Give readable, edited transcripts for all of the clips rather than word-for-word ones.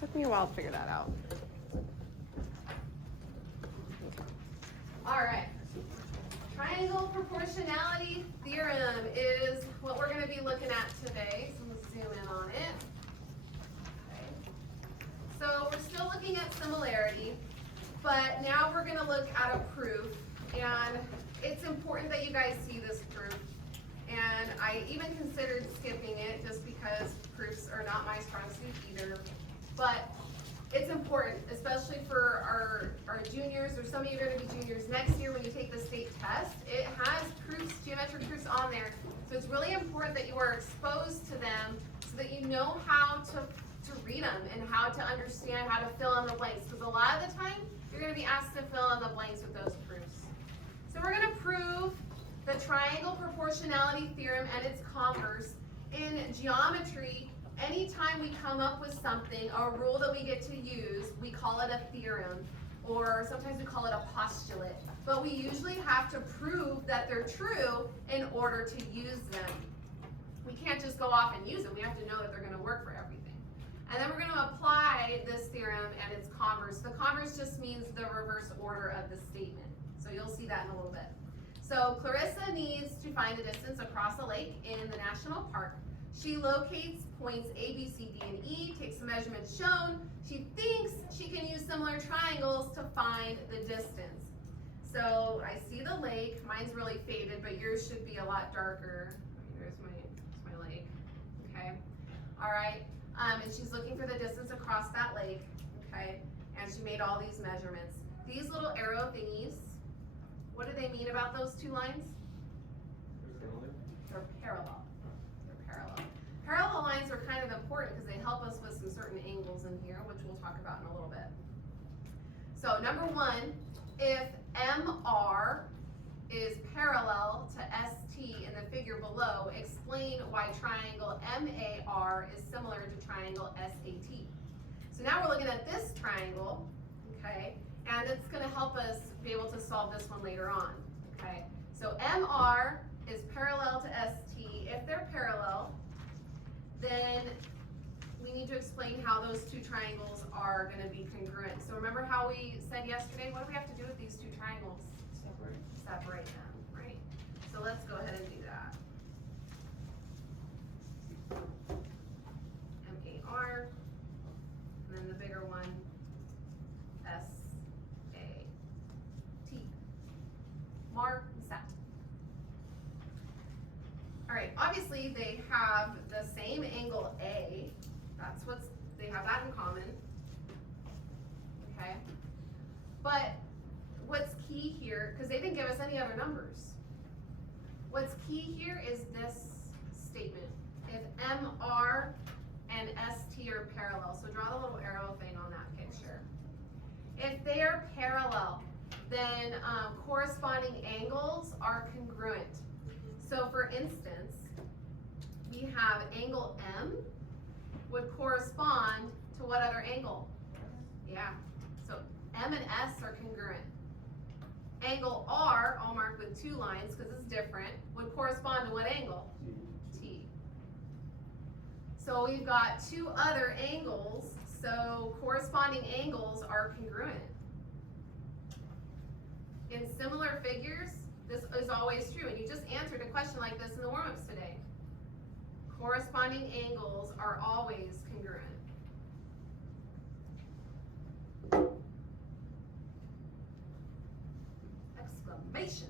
Took me a while to figure that out. All right. Triangle proportionality theorem is what we're going to be looking at today. So let's zoom in on it. Okay. So we're still looking at similarity, but now we're going to look at a proof. And it's important that you guys see this proof. And I even considered skipping it just because proofs are not my strong suit either. But it's important, especially for our juniors, or some of you are going to be juniors next year when you take the state test. It has proofs, geometric proofs on there. So it's really important that you are exposed to them so that you know how to read them and how to understand how to fill in the blanks. Because a lot of the time, you're going to be asked to fill in the blanks with those proofs. So we're going to prove the triangle proportionality theorem and its converse. In geometry, anytime we come up with something, a rule that we get to use, we call it a theorem, or sometimes we call it a postulate. But we usually have to prove that they're true in order to use them. We can't just go off and use them. We have to know that they're going to work for everything. And then we're going to apply this theorem and its converse. The converse just means the reverse order of the statement. So you'll see that in a little bit. So Clarissa needs to find the distance across a lake in the national park. She locates points A, B, C, D, and E, takes the measurements shown. She thinks she can use similar triangles to find the distance. So I see the lake. Mine's really faded, but yours should be a lot darker. Here's my lake. Okay. All right. And she's looking for the distance across that lake. Okay. And she made all these measurements. These little arrow thingies, what do they mean about those two lines? They're parallel. Parallel lines are kind of important because they help us with some certain angles in here, which we'll talk about in a little bit. So number one, if MR is parallel to ST in the figure below, explain why triangle MAR is similar to triangle SAT. So now we're looking at this triangle, okay, and it's going to help us be able to solve this one later on, okay. So MR is parallel to ST. If they're parallel, then we need to explain how those two triangles are going to be congruent. So remember how we said yesterday, what do we have to do with these two triangles? Separate them, right? So let's go ahead and do that. MAR, and then the bigger one, SAT. Mar and SAT. All right, obviously they have the same angle A. They have that in common. Okay. But what's key here, because they didn't give us any other numbers. What's key here is this statement. If MR and ST are parallel, so draw the little arrow thing on that picture. If they are parallel, then corresponding angles are congruent. So for instance, we have angle M would correspond to what other angle? Yeah, so M and S are congruent. Angle R, all marked with two lines because it's different, would correspond to what angle? T. So we've got two other angles, so corresponding angles are congruent. In similar figures, this is always true, and you just answered a question like this in the warm-ups today. Corresponding angles are always congruent. Exclamation.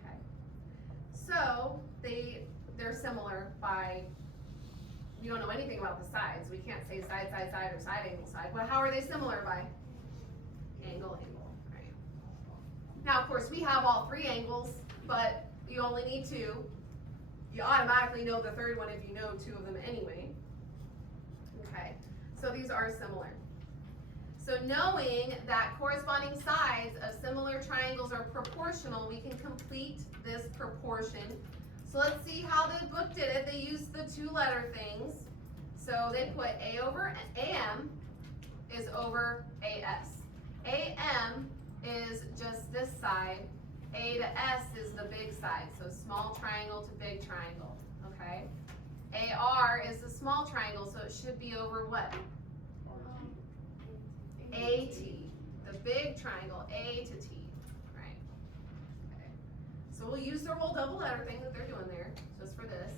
Okay. So they're similar by, we don't know anything about the sides. We can't say side, side, side, or side, angle, side. Well, how are they similar by? Angle, angle. Right. Now, of course, we have all three angles, but you only need two. You automatically know the third one if you know two of them anyway. Okay, so these are similar. So knowing that corresponding sides of similar triangles are proportional, we can complete this proportion. So let's see how the book did it. They used the two-letter things. So they put A over AM is over AS. AM is just this side. A to S is the big side, so small triangle to big triangle, okay? AR is a small triangle, so it should be over what? AT. The big triangle, A to T, right? Okay. So we'll use the whole double letter thing that they're doing there, just for this.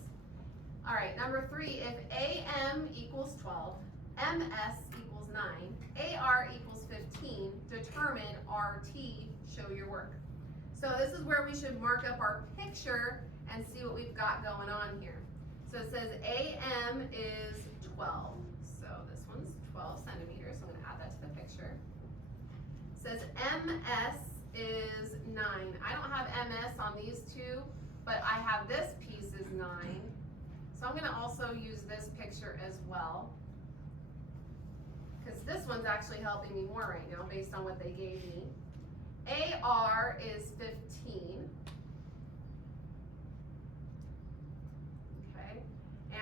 All right, number 3, if AM equals 12, MS equals 9, AR equals 15, determine RT, show your work. So this is where we should mark up our picture and see what we've got going on here. So it says AM is 12. So this one's 12 centimeters, so I'm gonna add that to the picture. It says MS is 9. I don't have MS on these two, but I have this piece is 9. So I'm gonna also use this picture as well, because this one's actually helping me more right now based on what they gave me. AR is 15. Okay,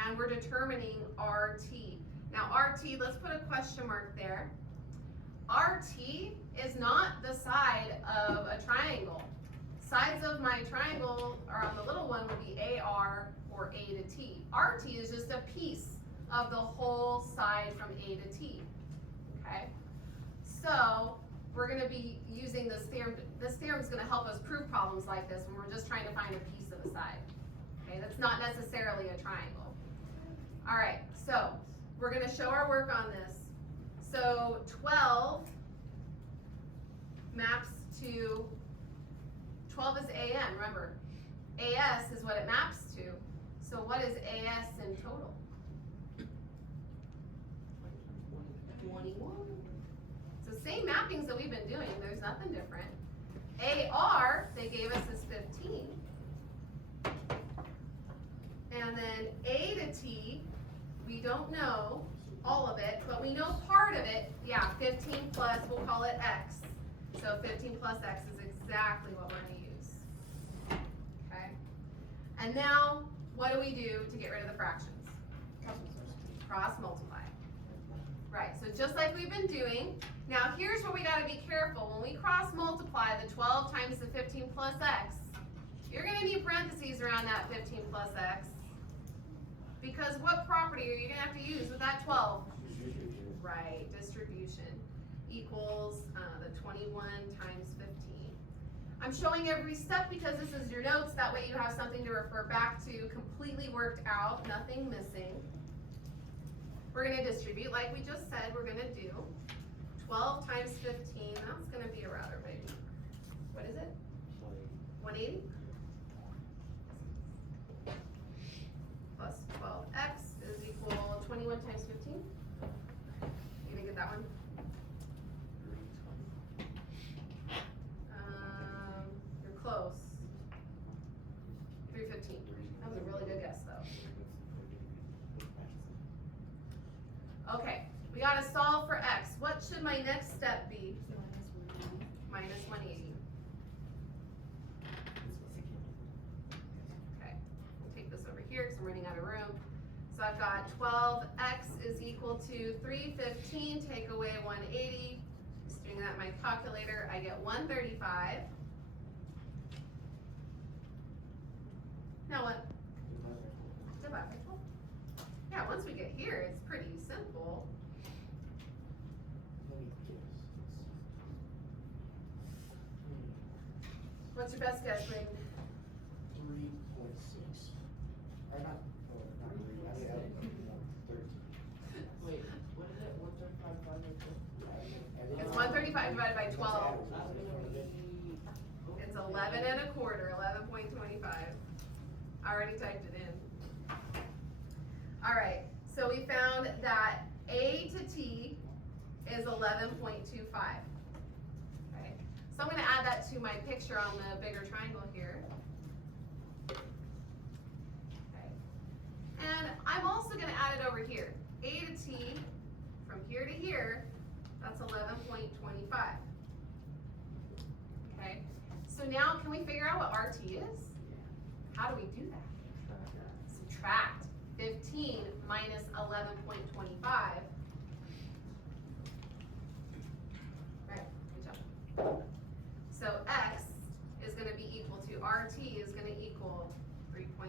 and we're determining RT. Now RT, let's put a question mark there. RT is not the side of a triangle. Sides of my triangle, or on the little one, would be AR or A to T. RT is just a piece of the whole side from A to T. Okay, so we're going to be using this theorem. This theorem is going to help us prove problems like this when we're just trying to find a piece of a side. Okay, that's not necessarily a triangle. All right, so we're going to show our work on this. So 12 maps to 12 is AN, remember. AS is what it maps to. So what is AS in total? 21. So same mappings that we've been doing, there's nothing different. AR, they gave us is 15. And then A to T, we don't know all of it, but we know part of it. Yeah, 15 plus, we'll call it X. So 15 plus X is exactly what we're going to use. Okay? And now, what do we do to get rid of the fractions? Cross multiply. Right, so just like we've been doing. Now here's where we got to be careful. When we cross multiply the 12 times the 15 plus X, you're going to need parentheses around that 15 plus X. Because what property are you going to have to use with that 12? Right, distribution equals the 21 times 15. I'm showing every step because this is your notes. That way you have something to refer back to, completely worked out, nothing missing. We're going to distribute like we just said we're going to do. 12 times 15, that's going to be a rather big, what is it? 180? Plus 12x is equal 21 times 15. You gonna get that one? You're close. 315. That was a really good guess though. Okay, we gotta solve for x. What should my next step be? Minus 180. Okay, we'll take this over here because I'm running out of room. So I've got 12x is equal to 315, take away 180. Just doing that in my calculator, I get 135. Now what? Divide by 12. Yeah, once we get here, it's pretty simple. What's your best guess, Braden? 3.6. Or not, not 3. I mean, 13. Wait, what is it? 135 It's 135 divided by 12. It's 11 and a quarter, 11.25. I already typed it in. All right, so we found that A to T is 11.25. Okay, so I'm going to add that to my picture on the bigger triangle here. Okay, and I'm also going to add it over here. A to T, from here to here, that's 11.25. Okay, so now can we figure out what RT is? How do we do that? Subtract 15 minus 11.25. Right, good job. So X is going to be equal to RT is going to equal 3.75.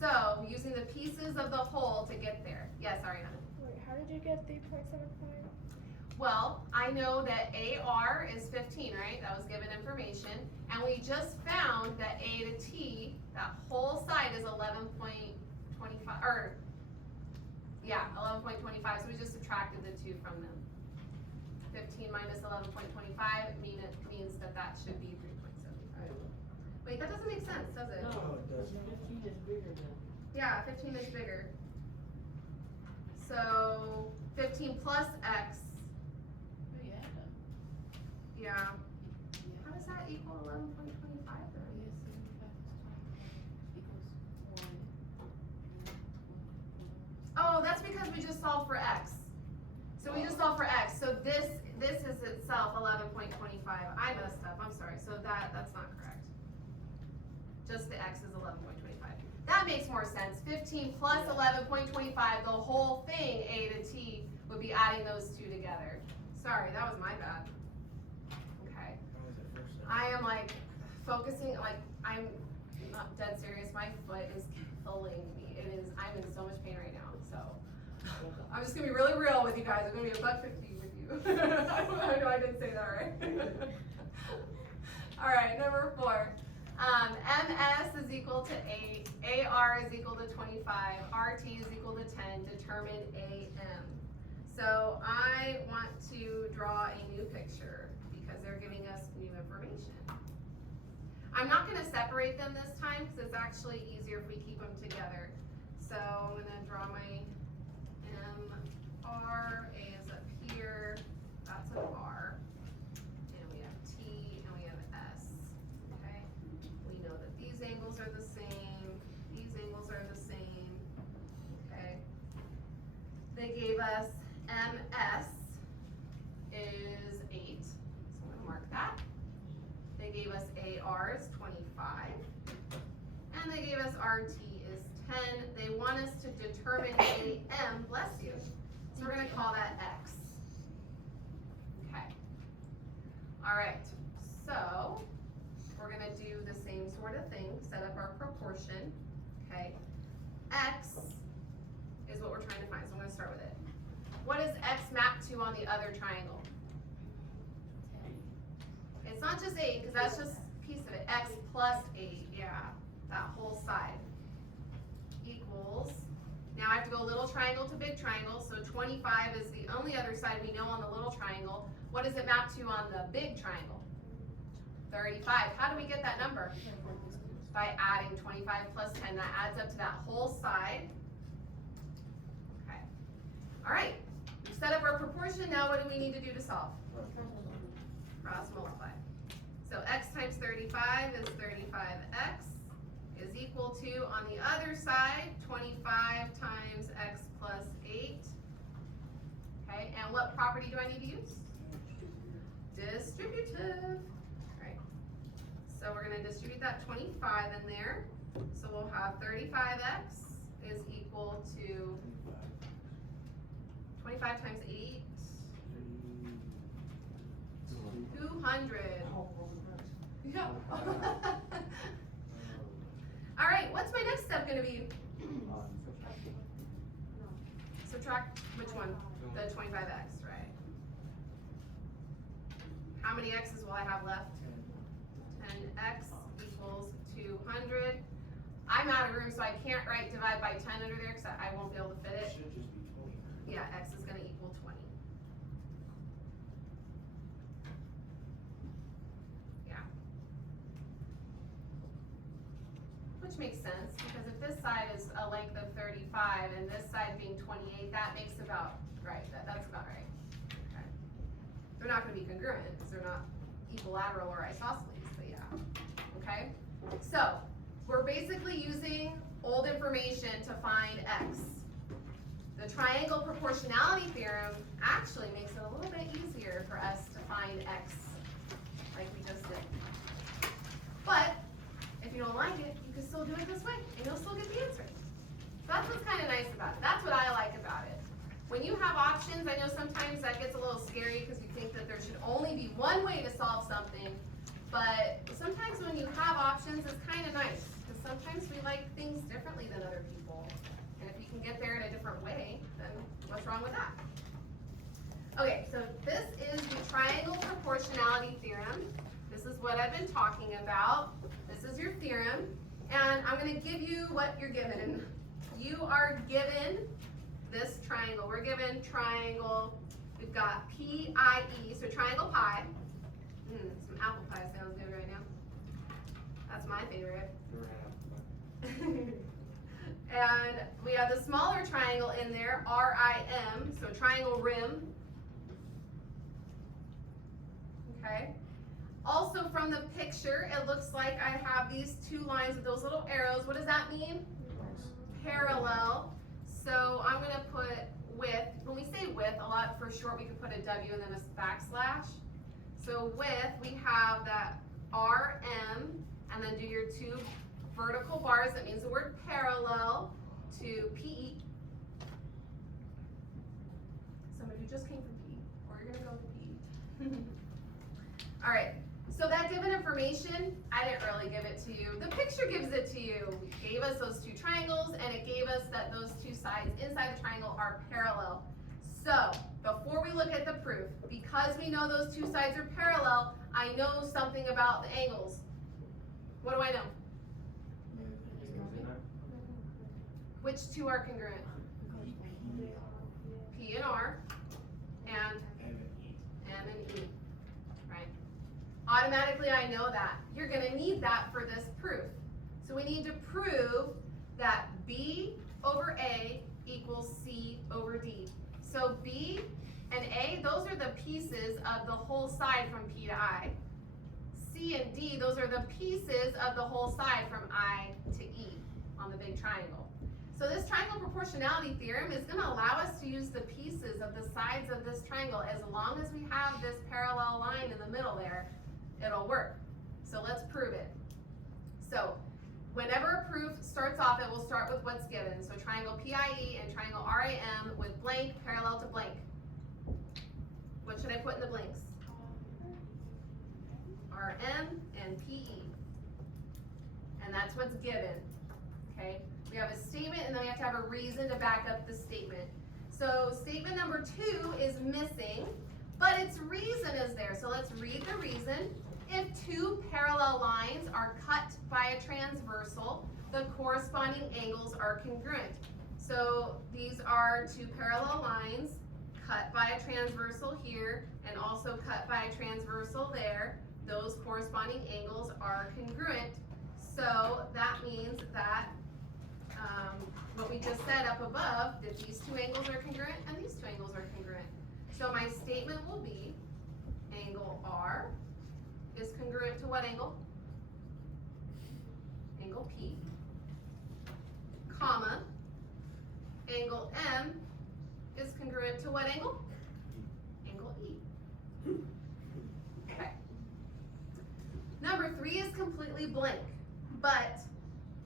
So, using the pieces of the whole to get there. Yes, Ariana? Wait, how did you get 3.75? Well, I know that AR is 15, right? That was given information. And we just found that A to T, that whole side is 11.25, or, yeah, 11.25, so we just subtracted the 2 from them. 15 minus 11.25 means that that should be 3.75. Wait, that doesn't make sense, does it? No, No, it doesn't. 15 is bigger than. Yeah, 15 is bigger. So, 15 plus X, Oh, yeah. yeah. How does that equal 11.25 then? Yes, 75 plus 25 equals 1. Oh, that's because we just solved for X. So we just solved for X, so this is itself 11.25. I messed up, I'm sorry, so that's not correct. Just the X is 11.25. That makes more sense. 15 plus 11.25, the whole thing, A to T, would be adding those two together. Sorry, that was my bad. Okay. That was the first time. I am like focusing, like I'm not dead serious. My foot is killing me. I'm in so much pain right now. So I'm just gonna be really real with you guys. I'm gonna be $1.50 with you. I know I didn't say that right. All right, number 4. MS is equal to 8, AR is equal to 25, RT is equal to 10, determine AM. So I want to draw a new picture because they're giving us new information. I'm not going to separate them this time because it's actually easier if we keep them together. So I'm going to draw my MR, A is up here, that's an R. Angles are the same, these angles are the same, okay? They gave us MS is 8, so I'm gonna mark that. They gave us AR is 25, and they gave us RT is 10. They want us to determine AM, bless you, so we're gonna call that X. Okay, all right, so we're gonna do the same sort of thing, set up our proportion, okay? X is what we're trying to find, so I'm gonna start with it. What does X map to on the other triangle? It's not just 8, because that's just a piece of it. X plus 8, yeah, that whole side. Equals, now I have to go little triangle to big triangle, so 25 is the only other side we know on the little triangle. What does it map to on the big triangle? 35. How do we get that number? By adding 25 plus 10. That adds up to that whole side. Okay. All right. We've set up our proportion. Now what do we need to do to solve? Cross multiply. So x times 35 is 35x is equal to, on the other side, 25 times x plus 8. Okay. And what property do I need to use? Distributive. So we're going to distribute that 25 in there. So we'll have 35x is equal to 25 times 8, 200. Yeah. All right, what's my next step going to be? Subtract which one? The 25x, right? How many x's will I have left? 10x equals 200. I'm out of room, so I can't write divide by 10 under there because I won't be able to fit It it. should just be 20. Yeah, x is going to equal 20. Yeah. Which makes sense, because if this side is a length of 35 and this side being 28, that makes about right. That's about right. Okay. They're not going to be congruent because they're not equilateral or isosceles, but yeah. Okay? So, we're basically using old information to find x. The Triangle Proportionality Theorem actually makes it a little bit easier for us to find x, like we just did. But, if you don't like it, you can still do it this way, and you'll still get the answer. So that's what's kind of nice about it. That's what I like about it. When you have options, I know sometimes that gets a little scary because you think that there should only be one way to solve something, but sometimes when you have options, it's kind of nice, because sometimes we like things differently than other different way, then what's wrong with that? Okay, so this is the triangle proportionality theorem. This is what I've been talking about. This is your theorem, and I'm going to give you what you're given. You are given this triangle. We're given triangle, we've got PIE, so triangle pi. Some apple pie sounds good right now. That's my favorite. And we have the smaller triangle in there, RIM, so triangle rim. Okay. Also from the picture, it looks like I have these two lines with those little arrows. What does that mean? Parallel. So I'm going to put with, when we say with, a lot for short, we could put a W and then a backslash. So with, we have that RM, and then do your two vertical bars. That means the word parallel to PE. Somebody who just came from PE, or you're going to go to PE. All right, so that given information, I didn't really give it to you. The picture gives it to you. It gave us those two triangles, and it gave us that those two sides inside the triangle are parallel. So, before we look at the proof, because we know those two sides are parallel, I know something about the angles. What do I know? Which two are congruent? P and R, and M and E. Right? Automatically, I know that. You're going to need that for this proof. So we need to prove that B over A equals C over D. So B and A, those are the pieces of the whole side from P to I. C and D, those are the pieces of the whole side from I to E on the big triangle. So this triangle proportionality theorem is going to allow us to use the pieces of the sides of this triangle. As long as we have this parallel line in the middle there, it'll work. So let's prove it. So whenever a proof starts off, it will start with what's given. So triangle PIE and triangle RIM with blank parallel to blank. What should I put in the blanks? RM and PE. And that's what's given. Okay? We have a statement, and then we have to have a reason to back up the statement. So statement number 2 is missing, but its reason is there. So let's read the reason. If two parallel lines are cut by a transversal, the corresponding angles are congruent. So these are two parallel lines cut by a transversal here and also cut by a transversal there. Those corresponding angles are congruent. So that means that what we just said up above, that these two angles are congruent and these two angles are congruent. So my statement will be angle R is congruent to what angle? Angle P, comma, angle M is congruent to what angle? Angle E. Okay. Number 3 is completely blank, but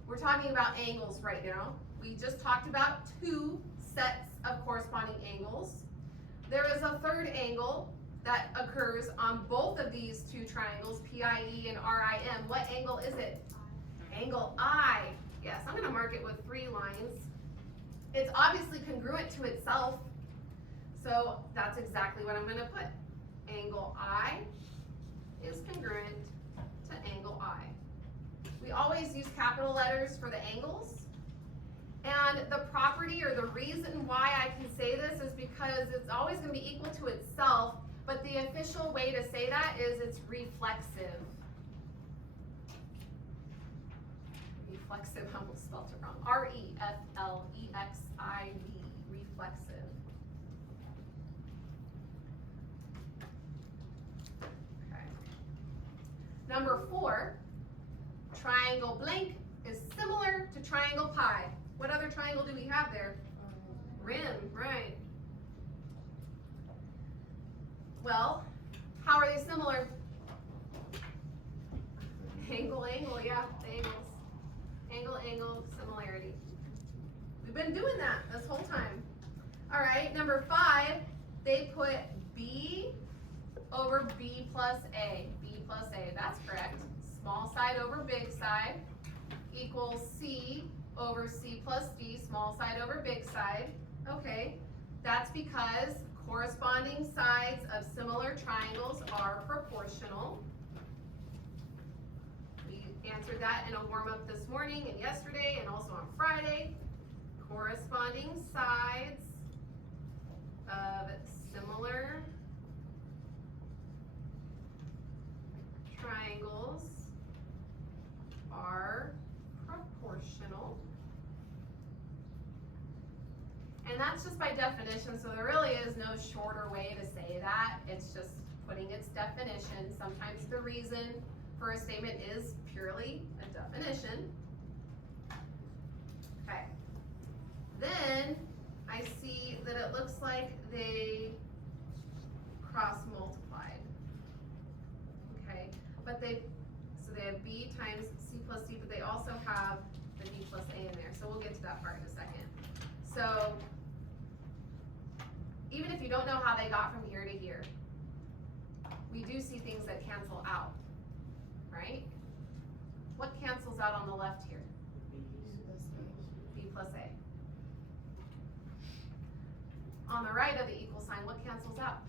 we're talking about angles right now. We just talked about 2 sets of corresponding angles. There is a third angle that occurs on both of these two triangles, PIE and RIM. What angle is it? Angle I. Yes, I'm going to mark it with 3 lines. It's obviously congruent to itself, so that's exactly what I'm going to put. Angle I is congruent to angle I. We always use capital letters for the angles. And the property or the reason why I can say this is because it's always going to be equal to itself, but the official way to say that is it's reflexive. Reflexive, I almost spelled it wrong. R-E-F-L-E-X-I-V, reflexive. Okay. Number 4, triangle blank is similar to triangle pi. What other triangle do we have there? Rim, right. Well, how are they similar? Angle, angle, yeah, the angles. Angle, angle, similarity. We've been doing that this whole time. All right, number 5, they put B over B plus A. B plus A, that's correct. Small side over big side equals C over C plus D, small side over big side. Okay, that's because corresponding sides of similar triangles are proportional. We answered that in a warm-up this morning and yesterday and also on Friday. Corresponding sides of similar triangles are proportional. And that's just by definition, so there really is no shorter way to say that. It's just putting its definition. Sometimes the reason for a statement is purely a definition. Okay. Then I see that it looks like they cross multiplied. Okay, but they have B times C plus D, but they also have the B plus A in there. So we'll get to that part in a second. So even if you don't know how they got from here to here, we do see things that cancel out, right? What cancels out on the left here? B plus A. On the right of the equal sign, what cancels out?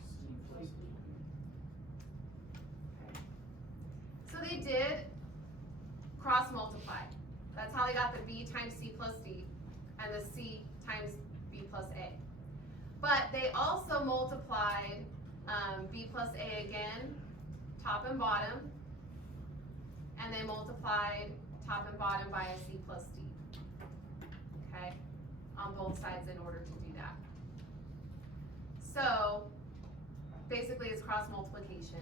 Okay. So they did cross multiply. That's how they got the B times C plus D and the C times B plus A. But they also multiplied B plus A again, top and bottom, and they multiplied top and bottom by a C plus D, okay, on both sides in order to do that. So basically it's cross multiplication.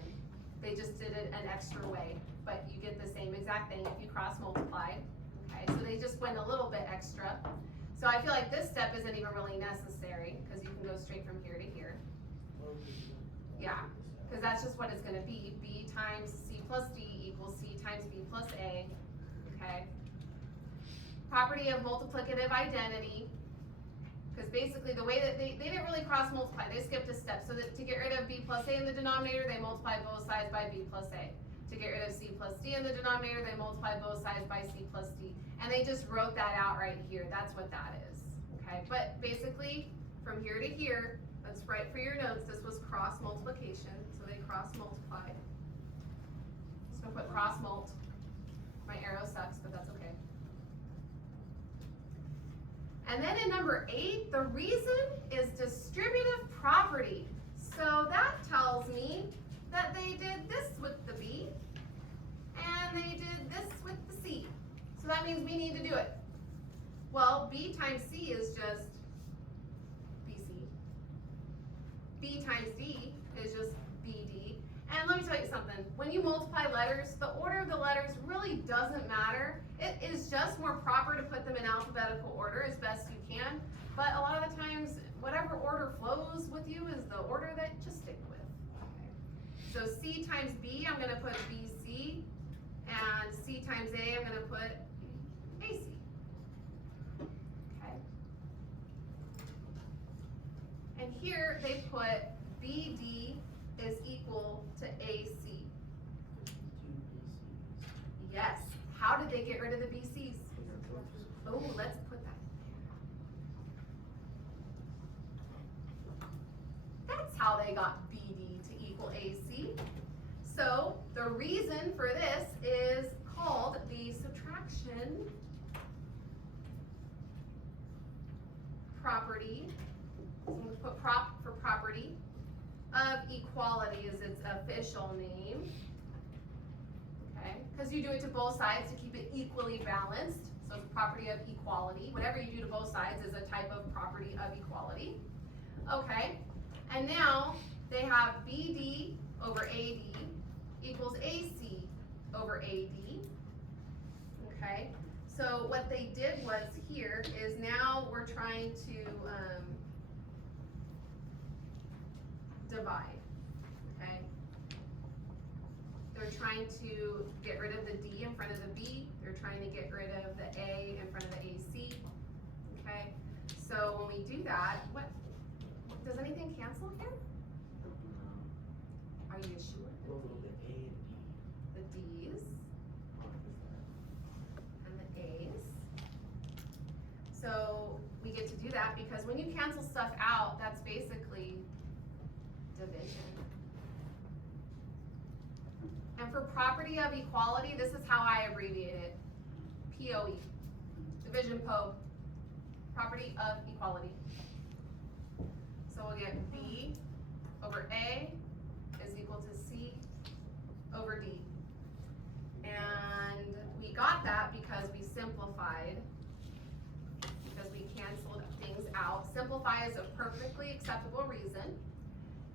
They just did it an extra way, but you get the same exact thing if you cross multiplied. Okay, so they just went a little bit extra. So I feel like this step isn't even really necessary because you can go straight from here to here. Yeah, because that's just what it's going to be. B times C plus D equals C times B plus A. Okay. Property of multiplicative identity. Because basically the way that they didn't really cross multiply, they skipped a step. So that to get rid of B plus A in the denominator, they multiplied both sides by B plus A. To get rid of C plus D in the denominator, they multiplied both sides by C plus D. And they just wrote that out right here. That's what that is. Okay, but basically from here to here, let's write for your notes, this was cross multiplication. So they cross multiplied. Just gonna put cross mult. My arrow sucks, but that's okay. And then in number 8, the reason is distributive property. So that tells me that they did this with the B, and they did this with the C. So that means we need to do it. Well, B times C is just BC. B times D is just BD. And let me tell you something, when you multiply letters, the order of the letters really doesn't matter. It is just more proper to put them in alphabetical order as best you can. But a lot of the times, whatever order flows with you is the order that you just stick with. Okay. So C times B, I'm gonna put BC, and C times A, I'm gonna put AC. Okay. And here they put BD is equal to AC. Yes. How did they get rid of the BCs? Oh, let's put that there. That's how they got BD to equal AC. So the reason for this is called the subtraction property. So I'm going to put prop for property of equality is its official name. Okay, because you do it to both sides to keep it equally balanced. So it's property of equality. Whatever you do to both sides is a type of property of equality. Okay, and now they have BD over AD equals AC over AD. Okay, so what they did was here is now we're trying to divide. Okay, they're trying to get rid of the D in front of the B. They're trying to get rid of the A in front of the AC. Okay, so when we do that, what does anything cancel here? Are you sure? The A and D. The D's and the A's. So we get to do that because when you cancel stuff out, that's basically division. And for property of equality, this is how I abbreviate it. POE. Division PO. Property of equality. So we'll get B over A is equal to C over D. And we got that because we simplified, because we canceled things out. Simplify is a perfectly acceptable reason.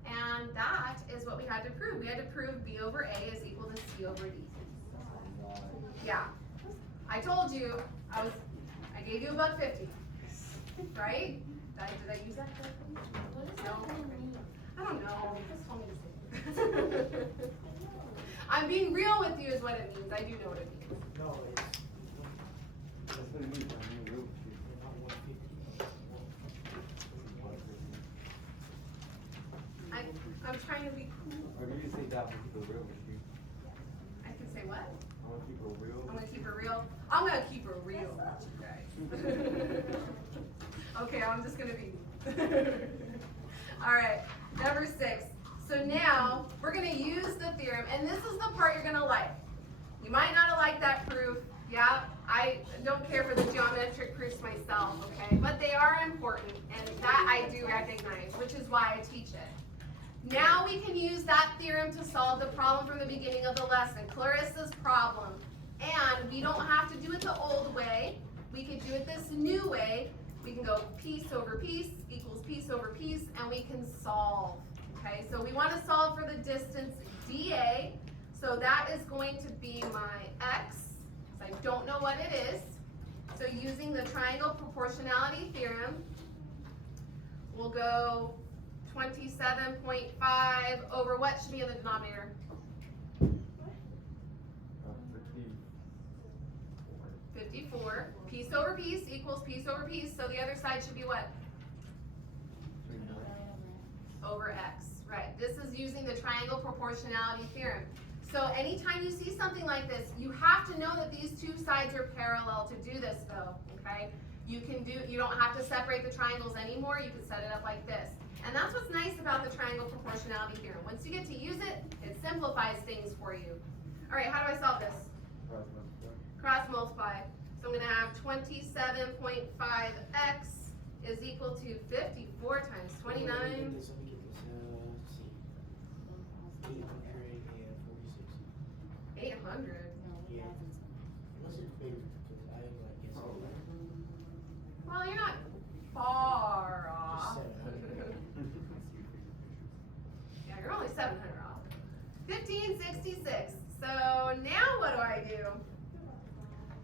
And that is what we had to prove. We had to prove B over A is equal to C over D. Yeah. I told you, I gave you $1.50. Right? Did I use that correctly? What does No. that mean? I don't know. Just told me to say it. I'm being real with you is what it means. I do know what it means. No, it's That's what it means, I mean, real. not 150. I'm trying to be cool. Or do you say that when people real with you? I can say what? I want people real. I'm gonna keep it real. I'm gonna keep it real with you guys. Okay, I'm just gonna be. Alright, number 6. So now we're gonna use the theorem, and this is the part you're gonna like. You might not have liked that proof. Yeah, I don't care for the geometric proofs myself, okay? But they are important, and that I do recognize, which is why I teach it. Now we can use that theorem to solve the problem from the beginning of the lesson, Clarissa's problem. And we don't have to do it the old way. We can do it this new way. We can go piece over piece equals piece over piece, and we can solve. Okay, so we want to solve for the distance dA. So that is going to be my x. I don't know what it is. So using the Triangle Proportionality Theorem, we'll go 27.5 over what should be in the denominator? 54. Piece over piece equals piece over piece. So the other side should be what? Over x. Right. This is using the Triangle Proportionality Theorem. So anytime you see something like this, you have to know that these two sides are parallel to do this though, okay? You don't have to separate the triangles anymore. You can set it up like this. And that's what's nice about the Triangle Proportionality Theorem. Once you get to use it, it simplifies things for you. All right, how do I solve this? Cross multiply. So I'm gonna have 27.5x is equal to 54 times 29. Let me get this, let's see. 846. 800. Yeah. What's it bigger? Because I guess. Well, you're not far off. 700. Yeah, you're only 700 off. 1566. So now what do I do?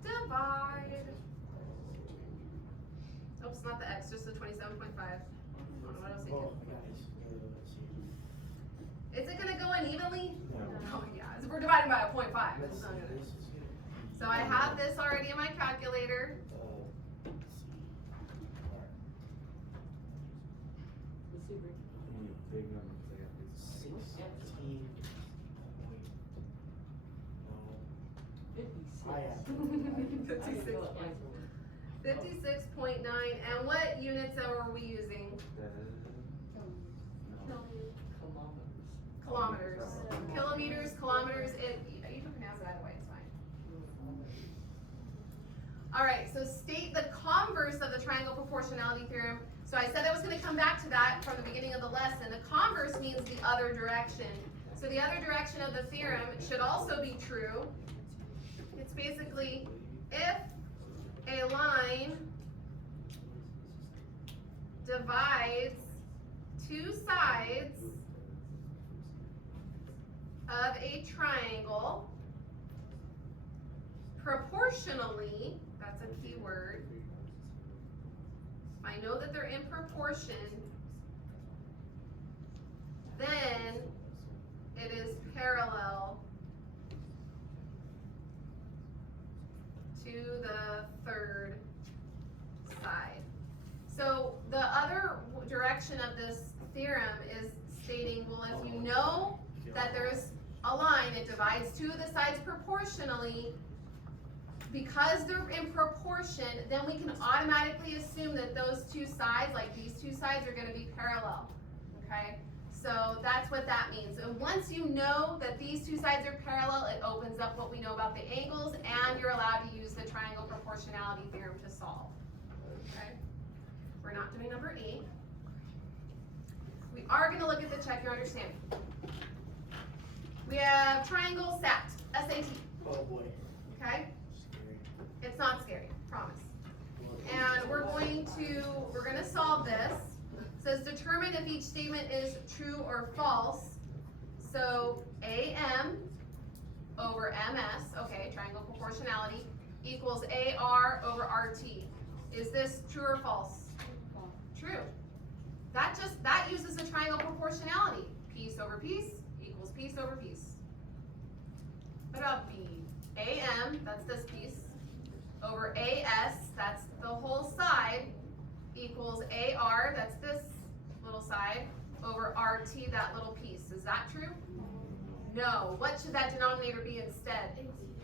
Divide. Oops, not the x, just the 27.5. What I was thinking. Oh, guys, let's see. Is it going to go in evenly? No. Oh, yeah. We're dividing by a 0.5. Let's It's see, not gonna. this is good. So I have this already in my calculator. Let's see. Alright. Let's see, Rick. Big numbers, I got this. 16. 56. I have. 56. 56.9. And what units are we using? Kilometers. Kilometers, kilometers, you can pronounce it either way, it's fine. Alright, so state the converse of the Triangle Proportionality Theorem. So I said I was going to come back to that from the beginning of the lesson. The converse means the other direction. So the other direction of the theorem should also be true. It's basically if a line divides two sides of a triangle proportionally, that's a key word. If I know that they're in proportion, then it is parallel to the third side. So the other direction of this theorem is stating, well, if you know that there's a line, it divides two of the sides proportionally, because they're in proportion, then we can automatically assume that those two sides, like these two sides, are going to be parallel. Okay? So that's what that means. And once you know that these two sides are parallel, it opens up what we know about the angles, and you're allowed to use the triangle proportionality theorem to solve. Okay? We're not doing number 8. We are going to look at the check your understanding. We have triangle SAT, S-A-T. Oh boy. Okay? It's not scary, promise. And we're going to solve this. It says determine if each statement is true or false. So AM over MS, okay, triangle proportionality, equals AR over RT. Is this true or false? True. That uses the triangle proportionality. Piece over piece equals piece over piece. What about B? AM, that's this piece, over AS, that's the whole side, equals AR, that's this little side, over RT, that little piece. Is that true? No. What should that denominator be instead?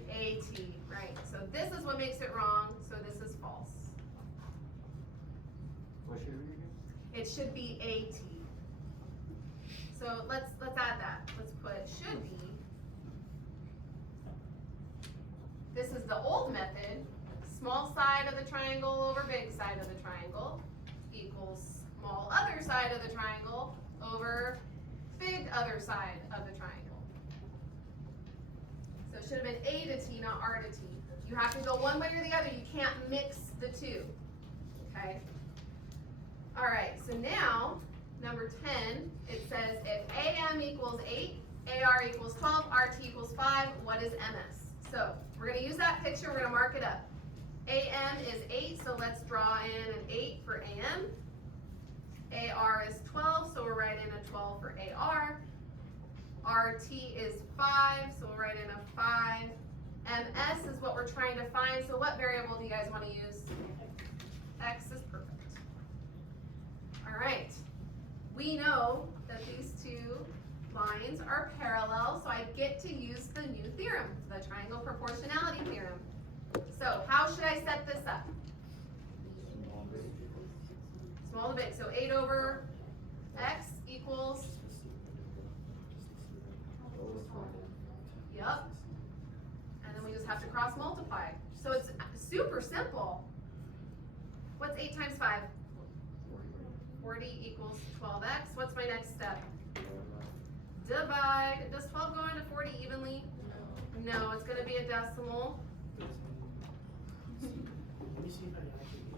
AT, right. So this is what makes it wrong, so this is false. What should we do? It should be AT. So let's add that. Let's put should be. This is the old method. Small side of the triangle over big side of the triangle equals small other side of the triangle over big other side of the triangle. So it should have been A to T, not R to T. You have to go one way or the other. You can't mix the two. Okay? All right, so now, number 10, it says if AM equals 8, AR equals 12, RT equals 5, what is MS? So we're going to use that picture, we're going to mark it up. AM is 8, so let's draw in an 8 for AM. AR is 12, so we'll write in a 12 for AR. RT is 5, so we'll write in a 5. MS is what we're trying to find, so what variable do you guys want to use? X is perfect. All right, we know that these two lines are parallel, so I get to use the new theorem, the triangle proportionality theorem. So how should I set this up? Small to big, so 8 over X equals, yep, and then we just have to cross multiply. So it's super simple. What's 8 times 5? 40 equals 12x. What's my next step? Divide. Does 12 go into 40 evenly? No, it's going to be a decimal. Let me see if I can actually do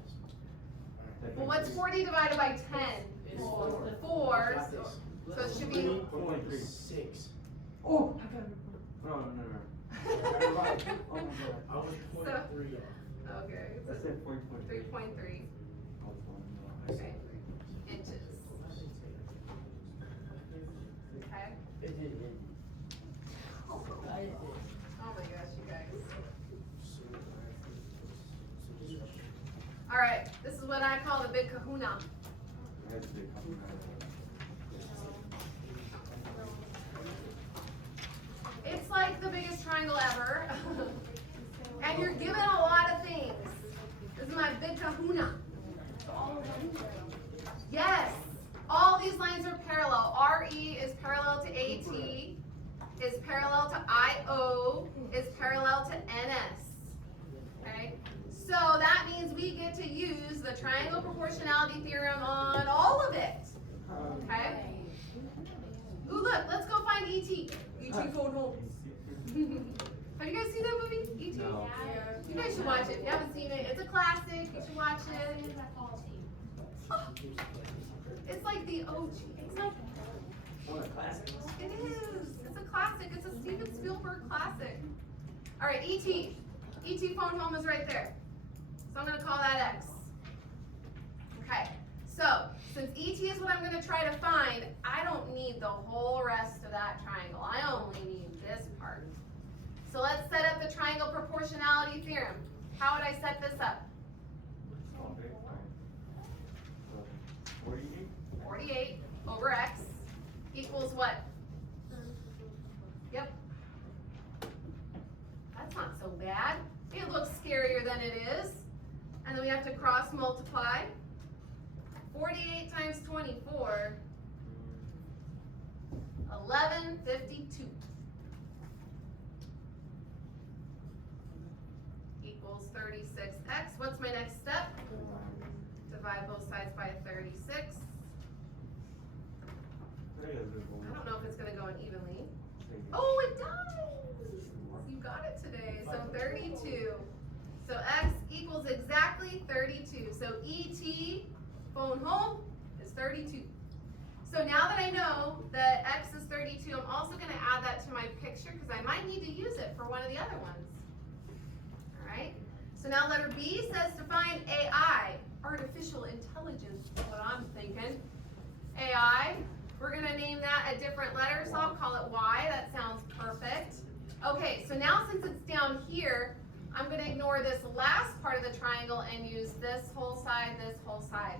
this. Well, what's 40 divided by 10? 4. Got So this. it should be 3.6. Oh, I got it. No. You're right. Oh my god. I was 0.3 off. okay. I said 0.3. 3.3. Okay. Inches. Okay. It did. Oh my gosh, you guys. All right, this is what I call the big kahuna. That's big. It's like the biggest triangle ever. And you're given a lot of things. This is my big kahuna. Yes, all these lines are parallel. RE is parallel to AT, is parallel to IO, is parallel to NS. Okay? So that means we get to use the triangle proportionality theorem on all of it. Okay? Ooh, look, let's go find ET. ET phone home. Have you guys seen that movie, ET? No. You guys should watch it. If you haven't seen it, it's a classic. You should watch it. It's like the OG. It's like, What a classic. it is. It's a classic. It's a Steven Spielberg classic. All right, ET. ET phone home is right there. So I'm going to call that X. Okay. So since ET is what I'm going to try to find, I don't need the whole rest of that triangle. I only need this part. So let's set up the triangle proportionality theorem. How would I set this up? 48? 48 over X equals what? Yep. That's not so bad. It looks scary. multiply. 48 times 24, 1152. Equals 36x. What's my next step? Divide both sides by 36. I don't know if it's going to go in evenly. Oh, it does! You got it today. So 32. So x equals exactly 32. So ET, phone home, is 32. So now that I know that x is 32, I'm also going to add that to my picture because I might need to use it for one of the other ones. Alright? So now letter B says to find AI, artificial intelligence, is what I'm thinking. AI, we're going to name that a different letter, so I'll call it Y. That sounds perfect. Okay, so now since it's down here, I'm going to ignore this last part of the triangle and use this whole side, this whole side.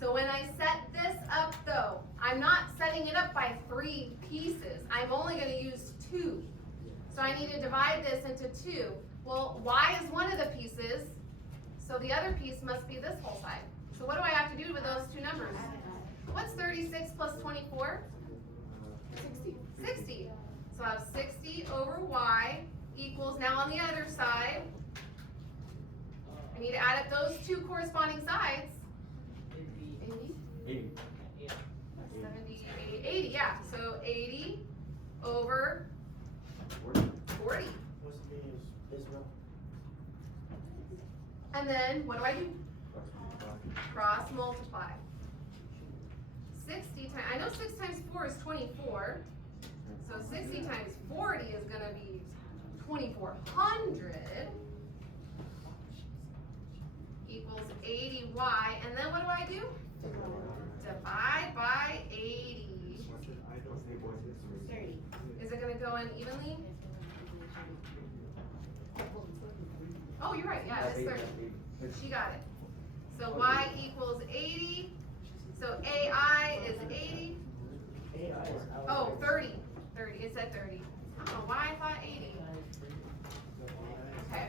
So when I set this up though, I'm not setting it up by 3 pieces. I'm only going to use 2. So I need to divide this into 2. Well, Y is one of the pieces, so the other piece must be this whole side. So what do I have to do with those 2 numbers? What's 36 plus 24? 60. 60. So I have 60 over Y equals, now on the other side, I need to add up those 2 corresponding sides. 80. 70, 80, yeah. So 80 over 40. What's the meaning of Israel? And then, what do I do? Cross multiply. 60 times, I know 6 times 4 is 24. So 60 times 40 is going to be 2,400 equals 80y. And then what do I do? Divide by 80. 30. Is it going to go in evenly? Oh, you're right. Yeah, it's 30. She got it. So y equals 80. So AI is 80. AI is Oh, 30. 30. It said 30. I don't know why I thought 80. Okay.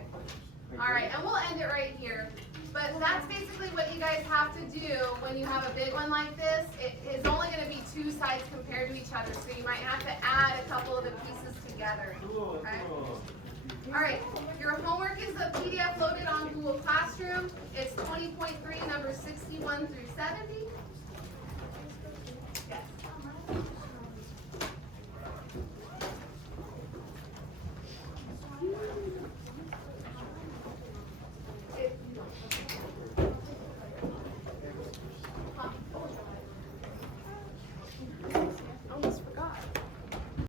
All right, and we'll end it right here. But that's basically what you guys have to do when you have a big one like this. It is only going to be 2 sides compared to each other, so you might have to add a couple of the pieces together. Okay? All right, your homework is a PDF loaded on Google Classroom. It's 20.3, numbers 61 through 70.